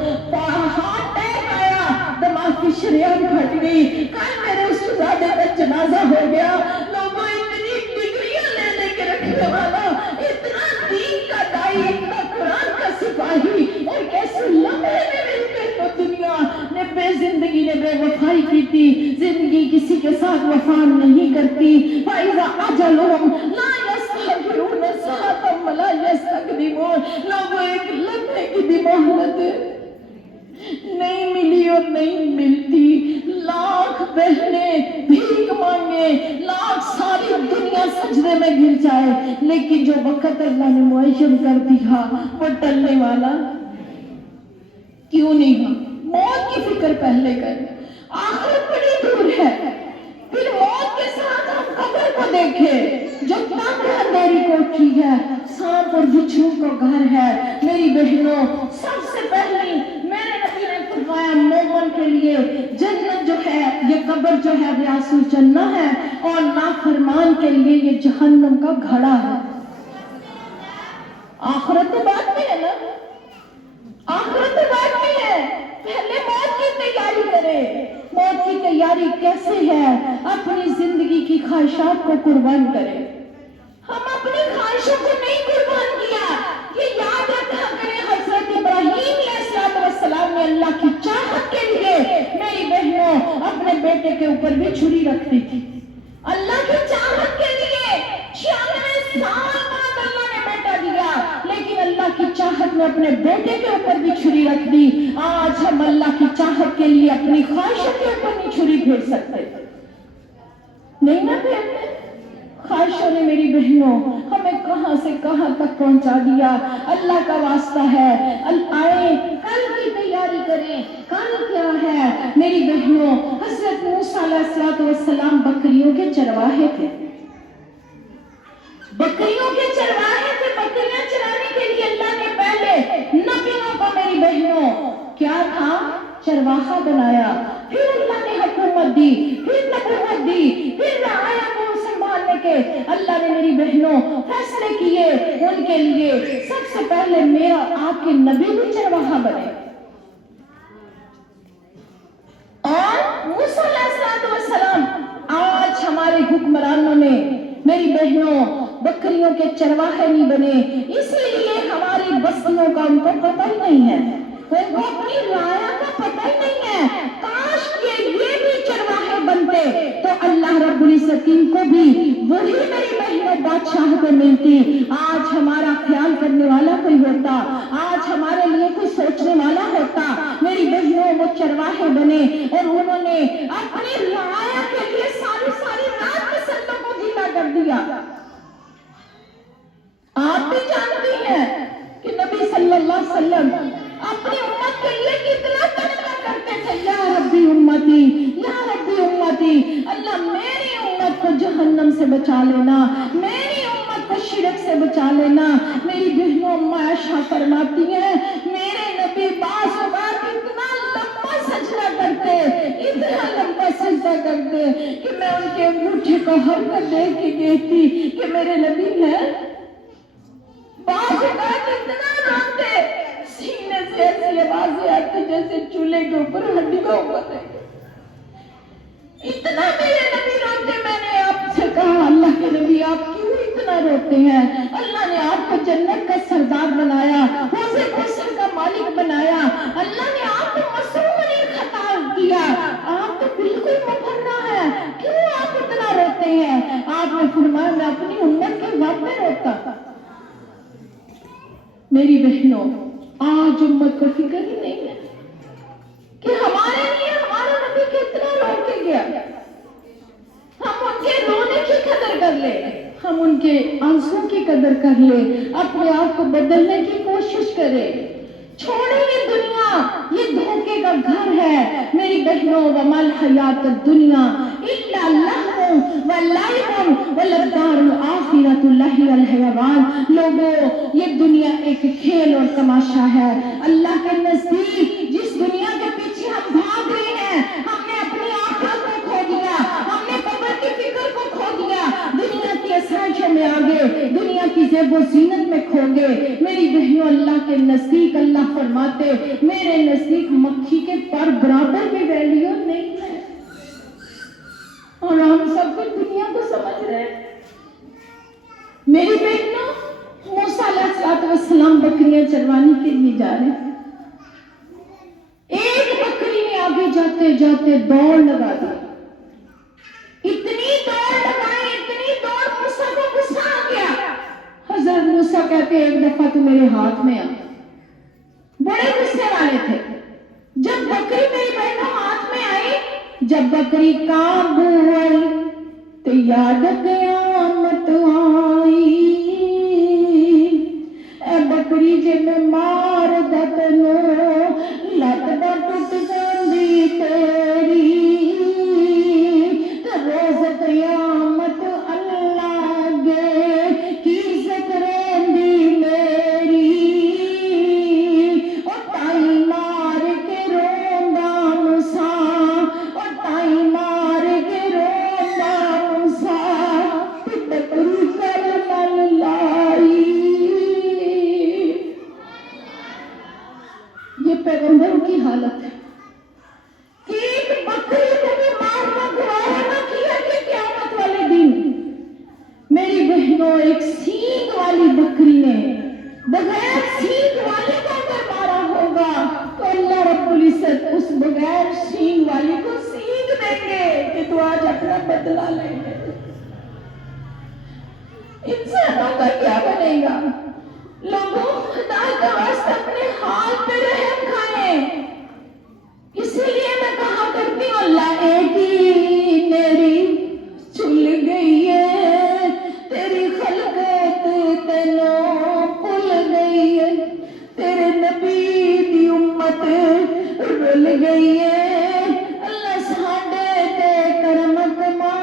ہاتھ ٹیک آیا، دماغ کی شریان پھٹ گئی. کل میرے اس شہزادے کا جنازہ ہو گیا. لوگوں اتنی ڈگریاں لے کے رکھنے والا، اتنا دین کا دائی، اتنا قرآن کا سپاہی، اور کیسے لمحے میں میری بہنوں دنیا نے زندگی نے بے وفائی کی تھی. زندگی کسی کے ساتھ وفا نہیں کرتی. فَإِذَا أَجَلُهُمْ لَا يَسْتَأْخِرُونَ سَاعَةً وَلَا يَسْتَقْدِمُونَ. لوگوں ایک لمحے کی بھی مہلت نہیں ملی اور نہیں ملتی. لاکھ بہنیں بھیک مانگے، لاکھ ساری دنیا سجدے میں گر جائے، لیکن جو وقت اللہ نے معین کر دیا وہ ٹلنے والا کیوں نہیں ہم؟ موت کی فکر پہلے کریں. آخرت بڑی دور ہے، پھر موت کے ساتھ ہم قبر کو دیکھیں جو تنگ اندھیری کوٹھی ہے، سانپ اور بچھو کو گھر ہے. میری بہنوں سب سے پہلی میرے نبی نے فرمایا مومن کے لیے جنت جو ہے، یہ قبر جو ہے ریاض الجنہ ہے، اور نافرمان کے لیے یہ جہنم کا گھڑا ہے. آخرت تو بعد میں ہے نا، آخرت تو بعد میں ہے، پہلے موت کی تیاری کرے. موت کی تیاری کیسے ہے؟ اپنی زندگی کی خواہشات کو قربان کرے. ہم اپنی خواہشوں کو نہیں قربان کیا. یہ یاد رکھا کریں حضرت ابراہیم علیہ السلام نے اللہ کی چاہت کے لیے میری بہنوں اپنے بیٹے کے اوپر بھی چھری رکھتی تھی. اللہ کی چاہت کے لیے 96 سال بعد اللہ نے بیٹا دیا، لیکن اللہ کی چاہت میں اپنے بیٹے کے اوپر بھی چھری رکھ دی. آج ہم اللہ کی چاہت کے لیے اپنی خواہشوں کے اوپر نہیں چھری پھیر سکتے، نہیں نہ پھیرتے. خواہشوں نے میری بہنوں ہمیں کہاں سے کہاں تک پہنچا دیا. اللہ کا واسطہ ہے، آئے کل کی تیاری کریں. کل کیا ہے میری بہنوں؟ حضرت موسیٰ علیہ السلام بکریوں کے چرواہے تھے، بکریوں کے چرواہے تھے. بکریاں چرانے کے لیے اللہ نے پہلے نبیوں کو میری بہنوں کیا تھا؟ چرواہا بنایا. پھر اللہ نے حکومت دی، پھر نبوت دی، پھر رعایا کو سنبھالنے کے اللہ نے میری بہنوں فیصلے کیے. ان کے لیے سب سے پہلے میرا آپ کے نبی بھی چرواہا بنے. اور موسیٰ علیہ السلام آج ہمارے حکمرانوں نے میری بہنوں بکریوں کے چرواہے نہیں بنے، اسی لیے ہماری بستیوں کا ان کو پتہ ہی نہیں ہے، ان کو اپنی رایا کا پتہ ہی نہیں ہے. کاش یہ بھی چرواہے بنتے تو اللہ رب العزت ان کو بھی وہی میری بہنوں بادشاہت ملتی. آج ہمارا خیال کرنے والا کوئی ہوتا، آج ہمارے لیے کوئی سوچنے والا ہوتا. میری بہنوں وہ چرواہے بنے اور انہوں نے اپنی رایا کے لیے ساری رات مسلمانوں کو گیلا کر دیا. آپ بھی جانتی ہیں کہ نبی صلی اللہ علیہ وسلم اپنی امت کے لیے کتنا تقویٰ کرتے تھے. یا ربی امتی، یا ربی امتی، اللہ میری امت کو جہنم سے بچا لینا، میری امت کو شرک سے بچا لینا. میری بہنوں اما عائشہ فرماتی ہیں میرے نبی بعض اوقات اتنا لمبا سجدہ کرتے، اتنا لمبا سجدہ کرتے کہ میں ان کے انگوٹھے کو حرکت دیکھ کے کہتی کہ میرے نبی ہیں. بعض اوقات اتنا روتے، سینے سے ایسی آوازیں آتی جیسے چولہے کے اوپر ہڈی کا اوپر ہے. اتنا میرے نبی روتے. میں نے آپ سے کہا اللہ کے نبی آپ کیوں اتنا روتے ہیں؟ اللہ نے آپ کو جنت کا سردار بنایا، حوض کوثر کا مالک بنایا، اللہ نے آپ کو معصوم خطا کیا، آپ تو بالکل مبرہ ہے، کیوں آپ اتنا روتے ہیں؟ آپ نے فرمایا میں اپنی امت کے وقت میں روتا. میری بہنوں، آج امت کو فکر ہی نہیں ہے کہ ہمارے لیے ہمارا نبی کتنا رو کے گیا. ہم ان کے رونے کی قدر کر لیں، ہم ان کے آنسوں کی قدر کر لیں، اپنے آپ کو بدلنے کی کوشش کریں. چھوڑیں یہ دنیا، یہ دھوکے کا گھر ہے. میری بہنوں، وَمَا الْحَيَاةُ الدُّنْيَا إِلَّا لَهْوٌ وَلَعِبٌ وَلَلدَّارُ الْآخِرَةُ لَهِوَ الْحَيَوَانُ. لوگوں، یہ دنیا ایک کھیل اور تماشا ہے. اللہ کے نزدیک جس دنیا کے پیچھے ہم بھاگ رہے ہیں، ہم نے اپنی آخرت کو کھو دیا، ہم نے قبر کی فکر کو کھو دیا، دنیا کی آسائشوں میں آگے، دنیا کی زیب و زینت میں کھو گئے. میری بہنوں، اللہ کے نزدیک اللہ فرماتے، میرے نزدیک مکھی کے پر برابر بھی ویلیو نہیں ہے. اور ہم سب کچھ دنیا کو سمجھ رہے ہیں. میری بہنوں، موسیٰ علیہ السلام بکریاں چروانے کے لیے جا رہے ہیں. ایک بکری نے آگے جاتے جاتے دوڑ لگا دی. اتنی دوڑ لگائی، اتنی دوڑ، موسیٰ کو غصہ آ گیا. حضرت موسیٰ کہتے ہیں، ایک دفعہ تو میرے ہاتھ میں آ. بڑے غصے والے تھے. جب بکری میری بہنوں ہاتھ میں آئی، جب بکری کانپ ہوئی تو یاد قیامت آئی. اے بکری جے میں مار دتنو لت دا ٹوٹ جاندی تیری، تو روز قیامت اللہ گے کی ذکریں میری. اور تائی مار کے روندا موسیٰ، اور تائی مار کے روندا موسیٰ، تو بکری کر مل لائی. یہ پیغمبروں کی حالت ہے کہ ایک بکری کو بھی مارنا گوارا نہ کیا کہ قیامت والے دن. میری بہنوں، ایک سینگ والی بکری نے بغیر سینگ والے کا اگر مارا ہوگا تو اللہ رب العزت اس بغیر سینگ والی کو سینگ دیں گے کہ تو آج اپنا بدلہ لیں گے. انسانوں کا کیا بنے گا؟ لوگوں، خدا کا واسطہ اپنے ہاتھ پہ رحم کھائیں. اسی لیے میں کہا کرتی ہوں، اللہ ایک ہی میری چل گئی ہے، تیری خلقت تینوں بھول گئی ہے، تیرے نبی دی امت رل گئی ہے. اللہ ساڈے تے کرم کما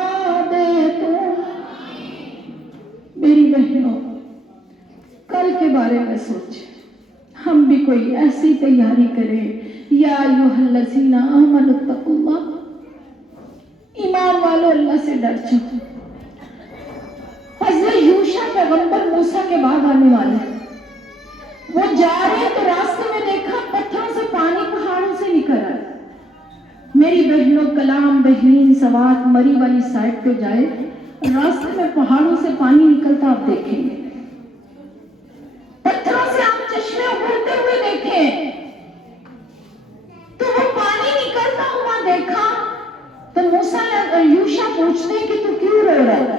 دے تو. میری بہنوں، کل کے بارے میں سوچیں. ہم بھی کوئی ایسی تیاری کریں. یا ایھا الذین آمنوا اتقوا اللہ، ایمان والو اللہ سے ڈر جاؤ. حضرت یوشع پیغمبر موسیٰ کے بعد آنے والے ہیں. وہ جا رہے تو راستے میں دیکھا پتھروں سے پانی پہاڑوں سے نکل رہا ہے. میری بہنوں، کلام بحرین سوات مری والی سائڈ پہ جائے، راستے میں پہاڑوں سے پانی نکلتا آپ دیکھیں گے. پتھروں سے آپ چشمے ابھرتے ہوئے دیکھیں تو وہ پانی نکلتا ہوا دیکھا تو موسیٰ یوشع پوچھتے ہیں کہ تو کیوں رو رہا ہے؟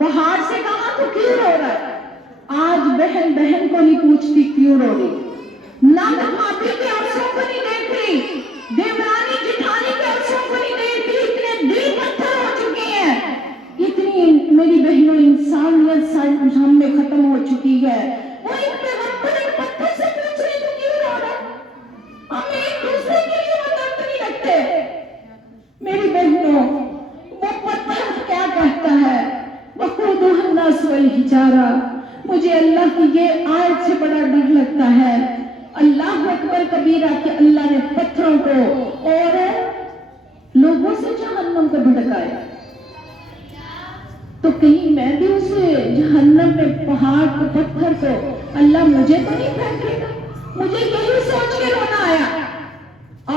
پہاڑ سے کہا تو کیوں رو رہا ہے؟ آج بہن بہن کو نہیں پوچھتی کیوں رو رہی، نند بھابھی کے آنسوں کو نہیں دیکھ رہی، دیورانی جٹھانی کے آنسوں کو نہیں دیکھ رہی. اتنے دل پتھر ہو چکے ہیں، اتنی میری بہنوں انسانیت ہم میں ختم ہو چکی ہے. وہ ایک پیغمبر ایک پتھر سے پوچھ رہے تو کیوں رو رہا ہے؟ ہم ایک دوسرے کے لیے مدد نہیں رکھتے. میری بہنوں، وہ پتھر کیا کہتا ہے؟ وَقُودُهَا النَّاسُ وَالْحِجَارَةُ. مجھے اللہ کی یہ آیت سے بڑا ڈر لگتا ہے. اللہ اکبر کبیرہ کہ اللہ نے پتھروں کو اور لوگوں سے جہنم کو بھڑکایا. تو کہیں میں بھی اسے جہنم میں پہاڑ کو پتھر کو اللہ مجھے تو نہیں پھینکے گا؟ مجھے یہی سوچ کے رونا آیا.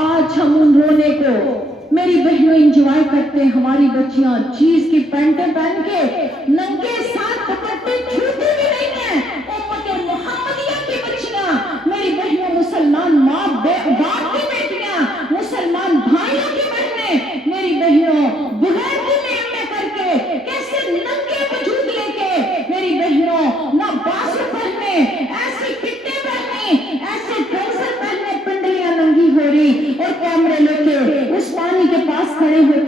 آج ہم ان رونے کو میری بہنوں انجوائے کرتے ہیں. ہماری بچیاں جینس کی پینٹیں پہن کے ننگے ساتھ دوپٹے چھوتے بھی نہیں ہیں. امت محمدیہ کی بچیاں، میری بہنوں، مسلمان ماں باپ کی بیٹیاں، مسلمان بھائیوں کی بہنیں، میری بہنوں بغیر کر کے کیسے ننگے وجود لے کے میری بہنوں نہ بازو پہنے ایسی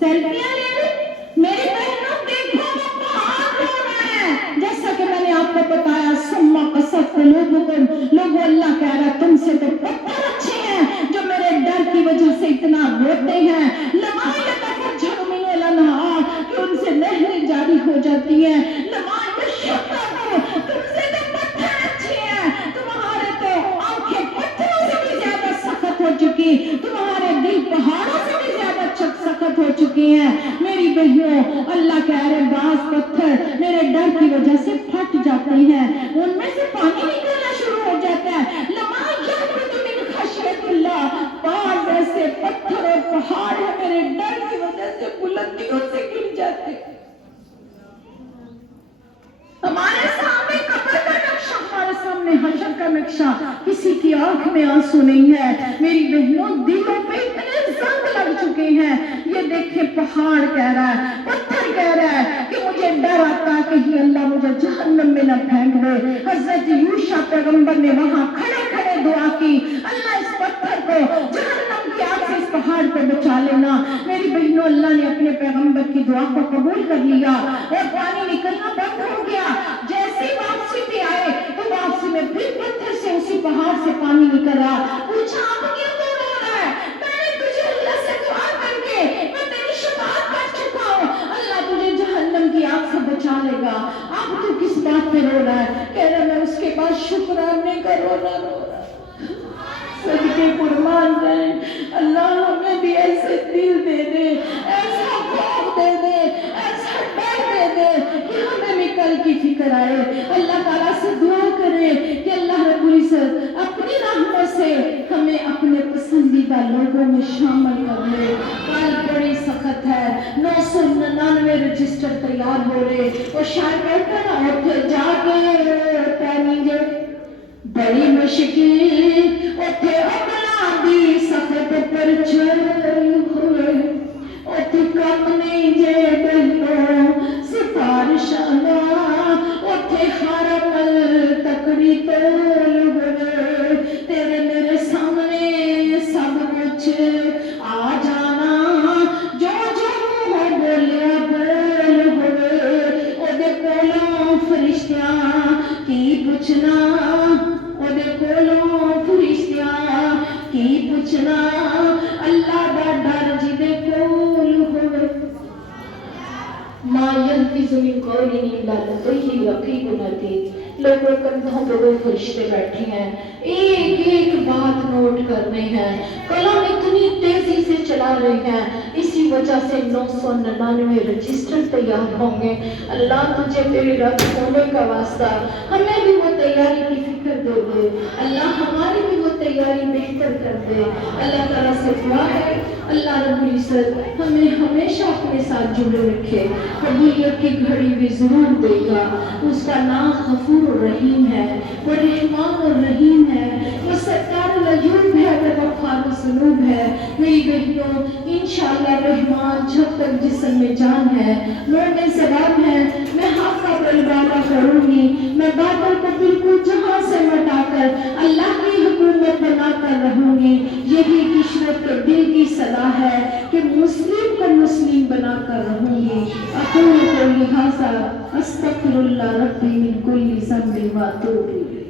سیلفیاں لے رہے میری بہنوں دیکھو وہ پہاڑ رو رہے ہیں جیسا کہ میں نے آپ کو بتایا ثم قست قلوبکم لوگوں اللہ کہہ رہا تم سے تو پتھر اچھے ہیں جو میرے ڈر کی وجہ سے اتنا روتے ہیں لما یتفجر من الانہار کہ ان سے نہریں جاری ہو جاتی ہیں لما یشقق تم سے تو پتھر اچھے ہیں تمہارے تو آنکھیں پتھروں سے بھی زیادہ سخت ہو چکی تمہارے دل پہاڑوں سے بھی زیادہ سخت ہو چکی ہیں میری بہنوں اللہ کہہ رہے بعض پتھر میرے ڈر کی وجہ سے پھٹ جاتے ہیں ان میں سے پانی نکلنا شروع ہو جاتا ہے لما یغرد من خشیت اللہ بعض ایسے پتھر اور پہاڑ ہیں میرے ڈر کی وجہ سے بلندیوں سے گر جاتے ہمارے سامنے قبر کا نقشہ ہمارے سامنے حشر کا نقشہ کسی کی آنکھ میں آنسو نہیں ہے میری بہنوں دلوں پہ اتنے زنگ لگ چکے ہیں یہ دیکھیں پہاڑ کہہ رہا ہے پتھر کہہ رہا ہے کہ مجھے ڈر آتا ہے کہیں اللہ مجھے جہنم میں نہ پھینک دے حضرت یوشع پیغمبر نے وہاں کھڑے کھڑے دعا کی اللہ اس پتھر کو جہنم کی آگ سے اس پہاڑ کو بچا لینا میری بہنوں اللہ نے اپنے پیغمبر کی دعا کو قبول کر لیا اور پانی نکلنا بند ہو گیا جیسے واپسی پہ آئے تو واپسی میں پھر پتھر سے اسی پہاڑ سے پانی نکل رہا پوچھا آپ کیوں تو رو رہا ہے میں نے تجھے اللہ سے دعا کر کے میں تیری شفاعت کر چکا ہوں اللہ تجھے جہنم کی آگ سے بچا لے گا اب تو کس بات پہ رو رہا ہے کہہ رہا میں اس کے بعد شکرانے کا رونا رو رہا صدقے قربان رہے اللہ ہمیں بھی ایسے دل دے دے ایسا خوف دے دے ایسا ڈر دے دے کہ ہمیں بھی کل کی فکر آئے اللہ تعالیٰ سے دعا کرے کہ اللہ رب العزت اپنی رحمت سے ہمیں اپنے پسندیدہ لوگوں میں شامل کر لے کل بڑی سخت ہے 999 رجسٹر تیار ہو رہے اور شاید کہتا نا اٹھے جا کے پہنی جے بڑی مشکل اٹھے اپنا بھی سخت پر چل ہوئے اٹھے کم نہیں جے بہنوں سفارشانہ اٹھے حرم تکڑی تول ہوئے تیرے میرے سامنے سب کچھ آ جانا جو جو ہو بولیا بول ہوئے اودے کولوں فرشتیاں کی پوچھنا اودے کولوں فرشتیاں کی پوچھنا اللہ دا ڈر جدے کول ہوئے ما يلفظ من قول الا لديه رقيب عتيد لوگوں کندھوں پہ وہ فرشتے بیٹھے ہیں ایک ایک بات نوٹ کرنے ہیں قلم اتنی تیزی سے چلا رہے ہیں اسی وجہ سے 999 رجسٹر تیار ہوں گے اللہ تجھے تیری رب ہونے کا واسطہ ہمیں بھی وہ تیاری کی فکر دے دے اللہ ہماری بھی وہ تیاری بہتر کر دے اللہ تعالیٰ سے دعا ہے اللہ رب العزت ہمیں ہمیشہ اپنے ساتھ جڑے رکھے قبولیت کی گھڑی بھی ضرور دے گا اس کا نام غفور الرحیم ہے وہ رحمان الرحیم ہے وہ ستار العیوب ہے وہ غفار الذنوب ہے میری بہنوں انشاءاللہ رحمان جب تک جسم میں جان ہے مرنے سبب ہے میں ہاتھ کا بلوانا کروں گی میں بادل کو بالکل جہاں سے مٹا کر اللہ کی حکومت بنا کر رہوں گی یہی کشرت کے دل کی صدا ہے کہ مسلم کو مسلم بنا کر رہوں گی اقول قولی ھذا استغفر اللہ ربی من کل ذنب واتوب الیہ